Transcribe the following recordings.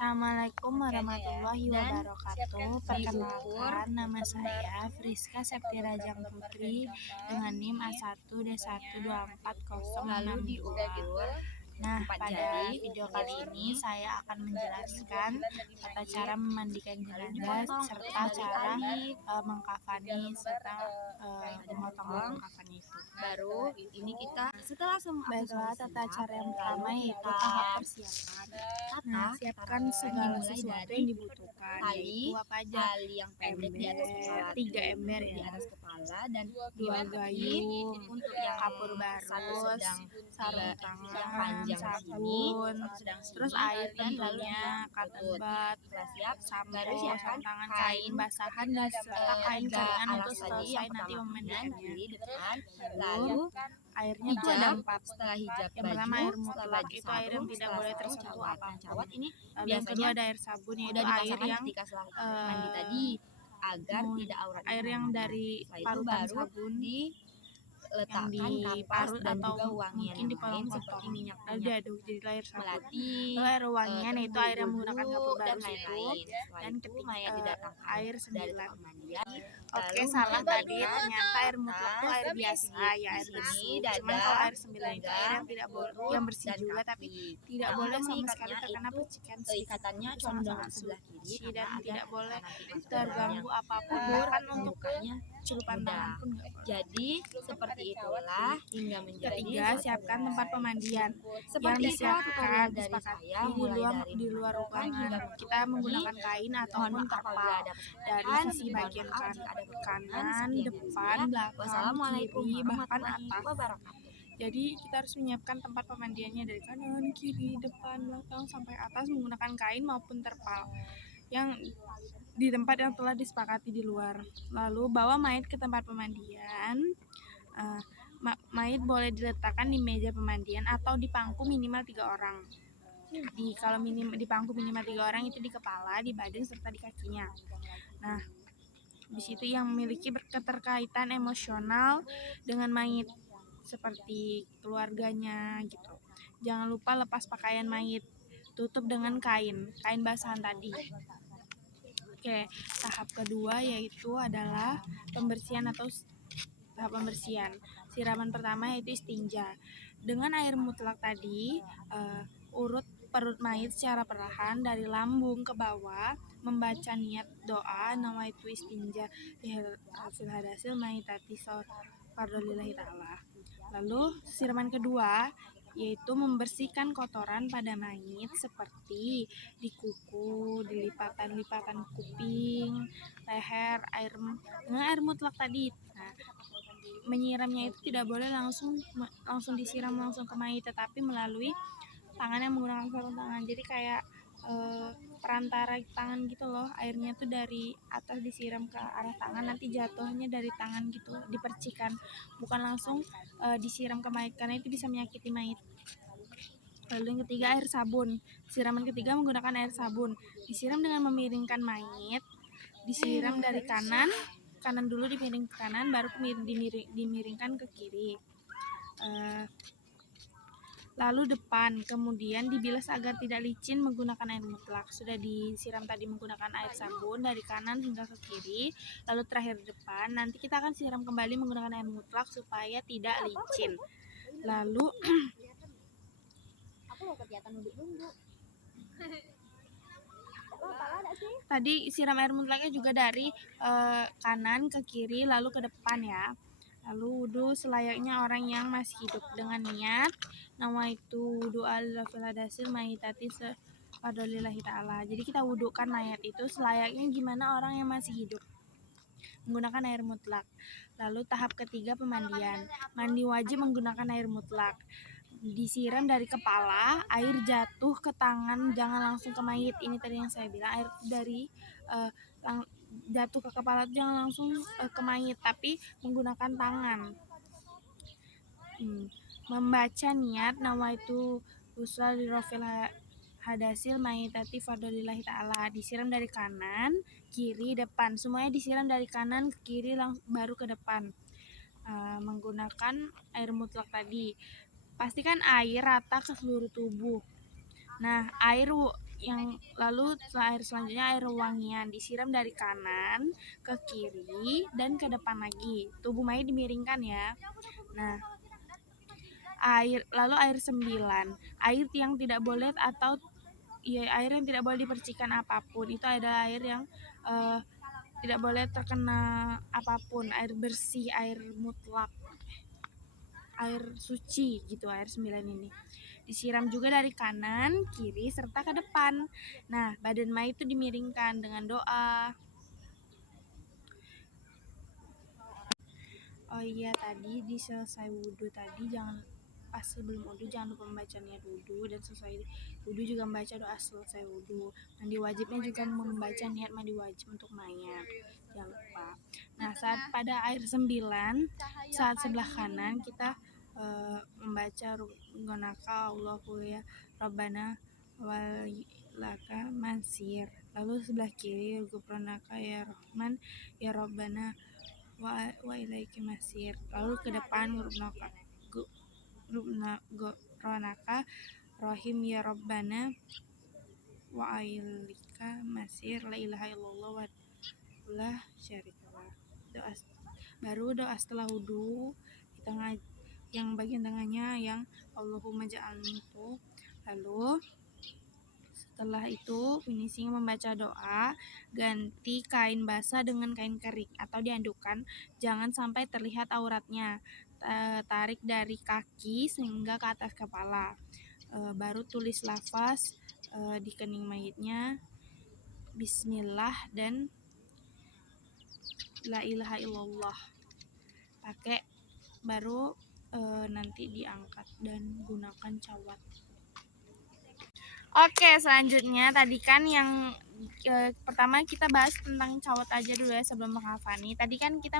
Assalamualaikum warahmatullahi Dan wabarakatuh. Perkenalkan, nama saya Friska Septirajang Putri dengan NIM A1D1240662. lalu diukur Nah, 4 pada jari. video kali ini saya akan menjelaskan tata cara memandikan jenazah serta cara mengkafani serta memotong kafani itu. Baru ini kita setelah semua Baiklah, tata cara yang pertama yaitu kita tahap persiapan. Nah, siapkan segala sesuatu yang dibutuhkan, yaitu apa aja? tali yang pendek di atas kepala, 3 ember di ya, atas kepala, dan 2 gayung, untuk yang kapur satu barus, sedang sarung yang tangan, panjang sabun, terus air dan lalu tentunya, cotton lutut. bud, Setelah siap, sampo, baru siapkan sarung tangan, kain kain basahan dan serta kain 3 keringan alas untuk tadi. selesai Yang nanti pertama memandikannya. kiri depan, Lalu lalu airnya itu ada 4. setelah hijab Yang pertama baju, air setelah mutlak, baju itu air yang tidak setelah boleh sarung, tersentuh cawat. apapun. Cawat ini Lalu yang kedua biasanya ada air sabun, yaitu udah air dipasangkan yang ketika setelah mandi tadi agar tidak aurat air yang dari setelah itu parutan baru sabun yang diletakkan kapas diparut dan atau juga wangian mungkin yang dipotong lain seperti minyak lalu diaduk jadi air sabun. melati, Lalu air wangian yaitu air yang menggunakan kapur dan barus itu. lain-lain. Setelah Dan itu ketika mayat didatangkan air dari 9. tempat mandian. Oke, Lalu salah tadi, memandikan ternyata air mutlak itu air biasa ya, air bersih. Cuman kalau air 9 itu air yang tidak boleh, yang bersih juga tapi tidak boleh sama sekali terkena percikan sedikit. Ikatnya Itu condong sangat-sangat sebelah kiri suci dan karena tidak agar boleh nanti masuk terganggu apapun, kubur, bahkan untuk membukanya celupan mudah. tangan pun nggak boleh. Jadi seperti itulah hingga menjadi Ketiga, siapkan tempat pemandian seperti yang disiapkan dari disepakati saya mulai dari di luar memandikan hingga ruangan. Kita menggunakan kain ataupun terpal dari sisi bagian kanan, depan, belakang, kiri, bahkan atas. Jadi kita harus menyiapkan tempat pemandiannya dari kanan, kiri, depan, belakang sampai atas menggunakan kain maupun terpal yang di tempat yang telah disepakati di luar. Lalu bawa mayat ke tempat pemandian. Mayat boleh diletakkan di meja pemandian atau di pangku minimal 3 orang. Kalau di pangku minimal 3 orang itu di kepala, di badan serta di kakinya. Nah, di situ yang memiliki keterkaitan emosional dengan mayit seperti keluarganya gitu. Jangan lupa lepas pakaian mayit, tutup dengan kain basahan tadi. Oke, tahap kedua yaitu adalah pembersihan atau tahap pembersihan. Siraman pertama yaitu istinja. Dengan air mutlak tadi, urut perut mayit secara perlahan dari lambung ke bawah, membaca niat doa nawaitu istinja fil hadasil mayitati fardholillahi ta'ala. Lalu siraman kedua yaitu membersihkan kotoran pada mayit seperti di kuku, di lipatan-lipatan kuping, leher, dengan air mutlak tadi. Nah, menyiramnya itu tidak boleh langsung disiram langsung ke mayit, tetapi melalui tangan yang menggunakan sarung tangan. Jadi kayak perantara tangan gitu loh, airnya tuh dari atas disiram ke arah tangan, nanti jatuhnya dari tangan gitu, dipercikan, bukan langsung disiram ke mayit karena itu bisa menyakiti mayit. Lalu yang ketiga, air sabun. Siraman ketiga menggunakan air sabun, disiram dengan memiringkan mayit, disiram dari kanan dulu, dimiring ke kanan, baru dimiringkan ke kiri. Lalu depan, kemudian dibilas agar tidak licin menggunakan air mutlak. Sudah disiram tadi menggunakan air sabun dari kanan hingga ke kiri. Lalu terakhir depan, nanti kita akan siram kembali menggunakan air mutlak supaya tidak licin. Lalu tadi siram air mutlaknya juga dari kanan ke kiri lalu ke depan ya. Lalu wudhu selayaknya orang yang masih hidup dengan niat nawaitu wudhu al-fil hadasil mayitati fardholillahi ta'ala. Jadi kita wudhukan mayat itu selayaknya gimana orang yang masih hidup menggunakan air mutlak. Lalu tahap ketiga, pemandian. Mandi wajib menggunakan air mutlak. Disiram dari kepala, air jatuh ke tangan, jangan langsung ke mayit. Ini tadi yang saya bilang, air dari jatuh ke kepala jangan langsung ke mayit, tapi menggunakan tangan. Membaca niat nawaitu usul lirofil hadasil mayitati fardholillahi ta'ala. Disiram dari kanan, kiri, depan. Semuanya disiram dari kanan ke kiri baru ke depan. Menggunakan air mutlak tadi. Pastikan air rata ke seluruh tubuh. Nah, air lalu air selanjutnya air wangian disiram dari kanan ke kiri dan ke depan lagi. Tubuh mayat dimiringkan ya. Nah, lalu air 9, air yang tidak boleh atau air yang tidak boleh dipercikan apapun. Itu adalah air yang tidak boleh terkena apapun, air bersih, air mutlak, air suci gitu, air 9 ini. Disiram juga dari kanan, kiri, serta ke depan. Nah, badan mayat itu dimiringkan dengan doa. Oh iya, tadi di selesai wudhu tadi pas sebelum wudhu jangan lupa membaca niat wudhu, dan selesai wudhu juga membaca doa selesai wudhu. Mandi wajibnya juga membaca niat mandi wajib untuk mayat, jangan lupa. Nah, saat pada air 9, saat sebelah kanan kita membaca Gonaka Allahu ya Rabbana walaka masir. Lalu sebelah kiri Gufranaka ya Rahman ya Rabbana wa ilaiki masir. Lalu ke depan Gufranaka Rahim ya Rabbana wa ilaika masir, la ilaha illallah wa la syarikalah. Baru doa setelah wudhu di tengah, yang bagian tengahnya yang Allahumma ja'alni itu. Lalu setelah itu finishing membaca doa, ganti kain basah dengan kain kering atau diandukkan, jangan sampai terlihat auratnya. Tarik dari kaki sehingga ke atas kepala. Baru tulis lafaz di kening mayitnya Bismillah dan La ilaha illallah. Pakai baru nanti diangkat dan gunakan cawat. Oke, selanjutnya tadi kan yang pertama kita bahas tentang cawat aja dulu ya sebelum menghafani. Tadi kan kita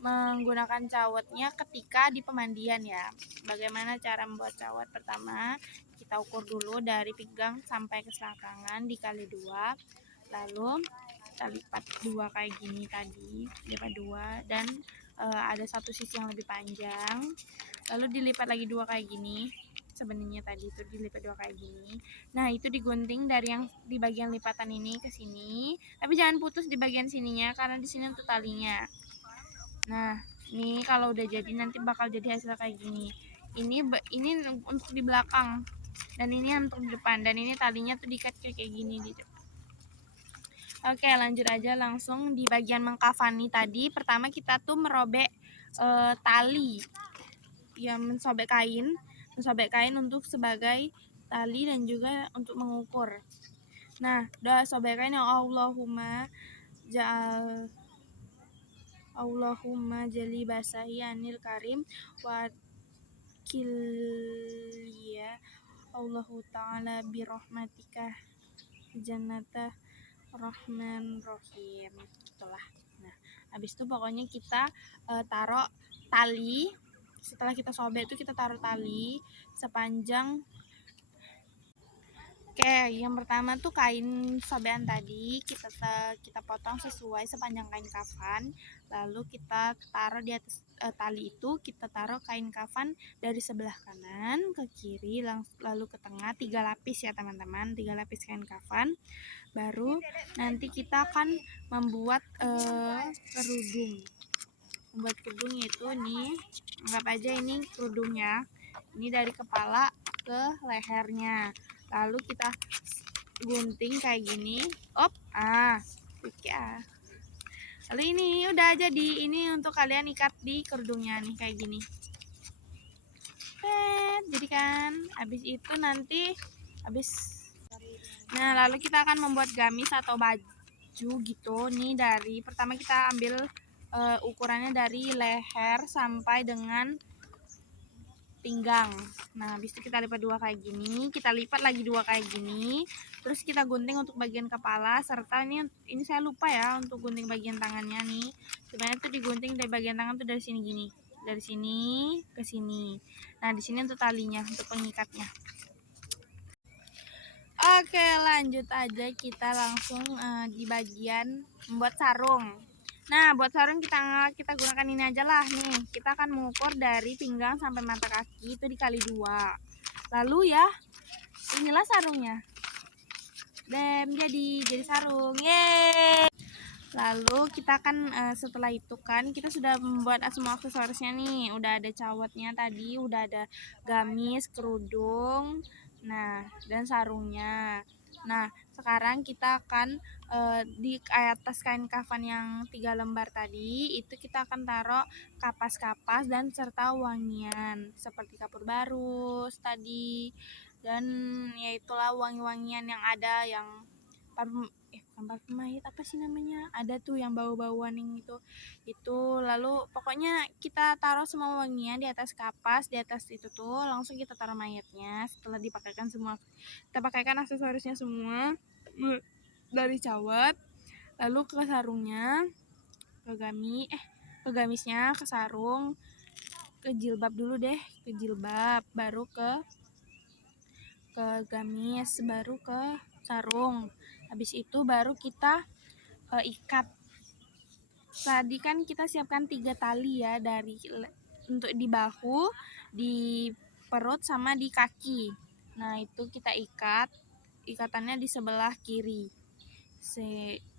menggunakan cawatnya ketika di pemandian ya. Bagaimana cara membuat cawat? Pertama, kita ukur dulu dari pinggang sampai ke selangkangan dikali 2. Lalu kita lipat 2 kayak gini tadi, lipat 2, dan ada satu sisi yang lebih panjang, lalu dilipat lagi 2 kayak gini. Sebenarnya tadi itu dilipat 2 kayak gini. Nah, itu digunting dari yang di bagian lipatan ini ke sini, tapi jangan putus di bagian sininya karena di sini untuk talinya. Nah, ini kalau udah jadi nanti bakal jadi hasil kayak gini. Ini untuk di belakang dan ini untuk di depan, dan ini talinya tuh diikat kayak gini gitu. Oke, lanjut aja langsung di bagian mengkafani tadi. Pertama kita tuh merobek tali, ya mensobek kain untuk sebagai tali dan juga untuk mengukur. Nah, doa sobek kain yang Allahumma jali basahi anil karim wa kilya Allahu ta'ala birahmatika jannata Rahman Rahim, gitulah. Nah, habis itu pokoknya kita taruh tali. Setelah kita sobek itu kita taruh tali sepanjang. Oke, yang pertama tuh kain sobekan tadi kita potong sesuai sepanjang kain kafan. Lalu kita taruh di atas tali itu, kita taruh kain kafan dari sebelah kanan ke kiri, lalu ke tengah, 3 lapis ya teman-teman, 3 lapis kain kafan. Baru nanti kita akan membuat kerudung. Membuat kerudung yaitu nih, anggap aja ini kerudungnya. Ini dari kepala ke lehernya. Lalu kita gunting kayak gini. Lalu ini udah jadi, ini untuk kalian ikat di kerudungnya nih kayak gini. Jadi kan habis itu nanti nah, lalu kita akan membuat gamis atau baju gitu. Nih dari pertama kita ambil ukurannya dari leher sampai dengan pinggang. Nah, habis itu kita lipat 2 kayak gini, kita lipat lagi 2 kayak gini, terus kita gunting untuk bagian kepala, serta ini saya lupa ya untuk gunting bagian tangannya nih. Sebenarnya tuh digunting dari bagian tangan tuh dari sini gini, dari sini ke sini. Nah, di sini untuk talinya, untuk pengikatnya. Oke, lanjut aja kita langsung di bagian membuat sarung. Nah, buat sarung kita gunakan ini aja lah nih. Kita akan mengukur dari pinggang sampai mata kaki itu dikali 2. Lalu ya, inilah sarungnya. Jadi sarung. Yeay. Lalu kita kan setelah itu kan kita sudah membuat semua aksesorisnya nih. Udah ada cawatnya tadi, udah ada gamis, kerudung, nah dan sarungnya. Nah sekarang kita akan di atas kain kafan yang 3 lembar tadi itu kita akan taruh kapas-kapas dan serta wangian seperti kapur barus tadi, dan ya itulah wangi-wangian yang ada, yang parfum bukan parfum mayat, apa sih namanya, ada tuh yang bau-bauan yang itu. Lalu pokoknya kita taruh semua wangian di atas kapas, di atas itu tuh langsung kita taruh mayatnya. Setelah dipakaikan semua, kita pakaikan aksesorisnya semua dari cawat, lalu ke sarungnya, ke gamisnya, ke sarung, ke jilbab dulu deh, ke jilbab, baru ke gamis, baru ke sarung. Habis itu baru kita ikat. Tadi kan kita siapkan 3 tali ya, untuk di bahu, di perut, sama di kaki. Nah itu kita ikat, ikatannya di sebelah kiri.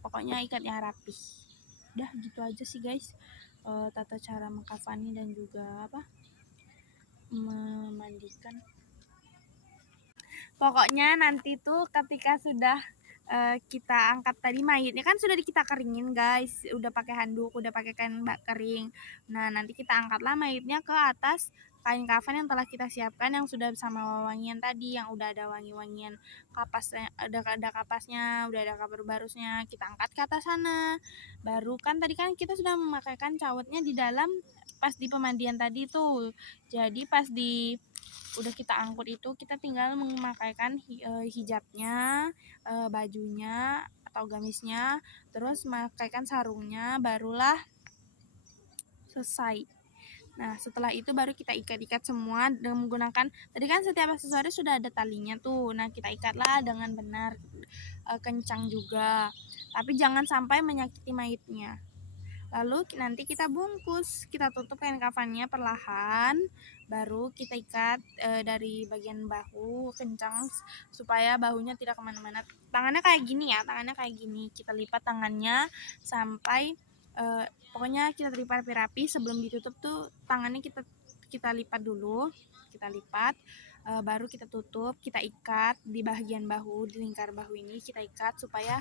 Pokoknya ikatnya rapi. Udah gitu aja sih guys, tata cara mengkafani dan juga memandikan. Pokoknya nanti tuh ketika sudah kita angkat tadi mayatnya kan sudah kita keringin guys, udah pakai handuk, udah pakai kain kering. Nah nanti kita angkatlah mayatnya ke atas kain kafan yang telah kita siapkan, yang sudah bersama wangian tadi, yang udah ada wangi-wangian kapasnya, ada kapasnya, udah ada kapur barusnya, kita angkat ke atas sana. Baru kan tadi kan kita sudah memakaikan cawatnya di dalam pas di pemandian tadi tuh, jadi pas udah kita angkut itu kita tinggal memakaikan hijabnya, bajunya atau gamisnya, terus memakaikan sarungnya, barulah selesai. Nah setelah itu baru kita ikat-ikat semua dengan menggunakan, tadi kan setiap aksesoris sudah ada talinya tuh. Nah kita ikatlah dengan benar, kencang juga, tapi jangan sampai menyakiti mayatnya. Lalu nanti kita bungkus, kita tutup kain kafannya perlahan, baru kita ikat dari bagian bahu kencang supaya bahunya tidak kemana-mana. Tangannya kayak gini ya, tangannya kayak gini. Kita lipat tangannya sampai pokoknya kita lipat rapi-rapi. Sebelum ditutup tuh tangannya kita lipat dulu, kita lipat, baru kita tutup, kita ikat di bagian bahu, di lingkar bahu ini kita ikat supaya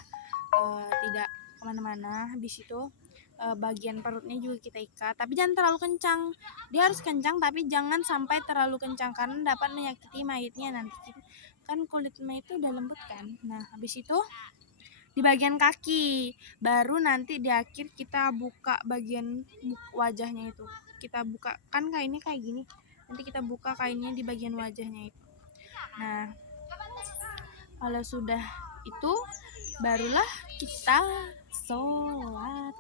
tidak kemana-mana. Habis itu bagian perutnya juga kita ikat, tapi jangan terlalu kencang. Dia harus kencang tapi jangan sampai terlalu kencang karena dapat menyakiti mayatnya nanti. Kan kulit mayat itu udah lembut kan. Nah habis itu di bagian kaki, baru nanti di akhir kita buka bagian wajahnya itu. Kita buka, kan kainnya kayak gini, nanti kita buka kainnya di bagian wajahnya itu. Nah kalau sudah itu barulah kita sholatkan.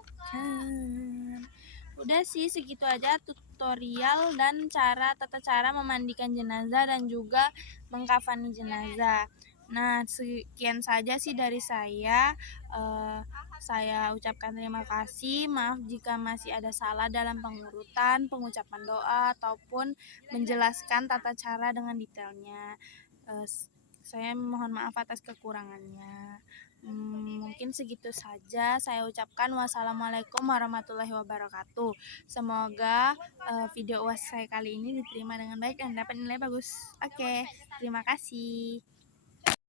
Udah sih segitu aja tutorial dan tata cara memandikan jenazah dan juga mengkafani jenazah. Nah sekian saja sih dari saya. Saya ucapkan terima kasih. Maaf jika masih ada salah dalam pengurutan, pengucapan doa, ataupun menjelaskan tata cara dengan detailnya. Saya mohon maaf atas kekurangannya. Mungkin segitu saja saya ucapkan. Wassalamualaikum warahmatullahi wabarakatuh. Semoga video UAS saya kali ini diterima dengan baik dan dapat nilai bagus. Oke, terima kasih.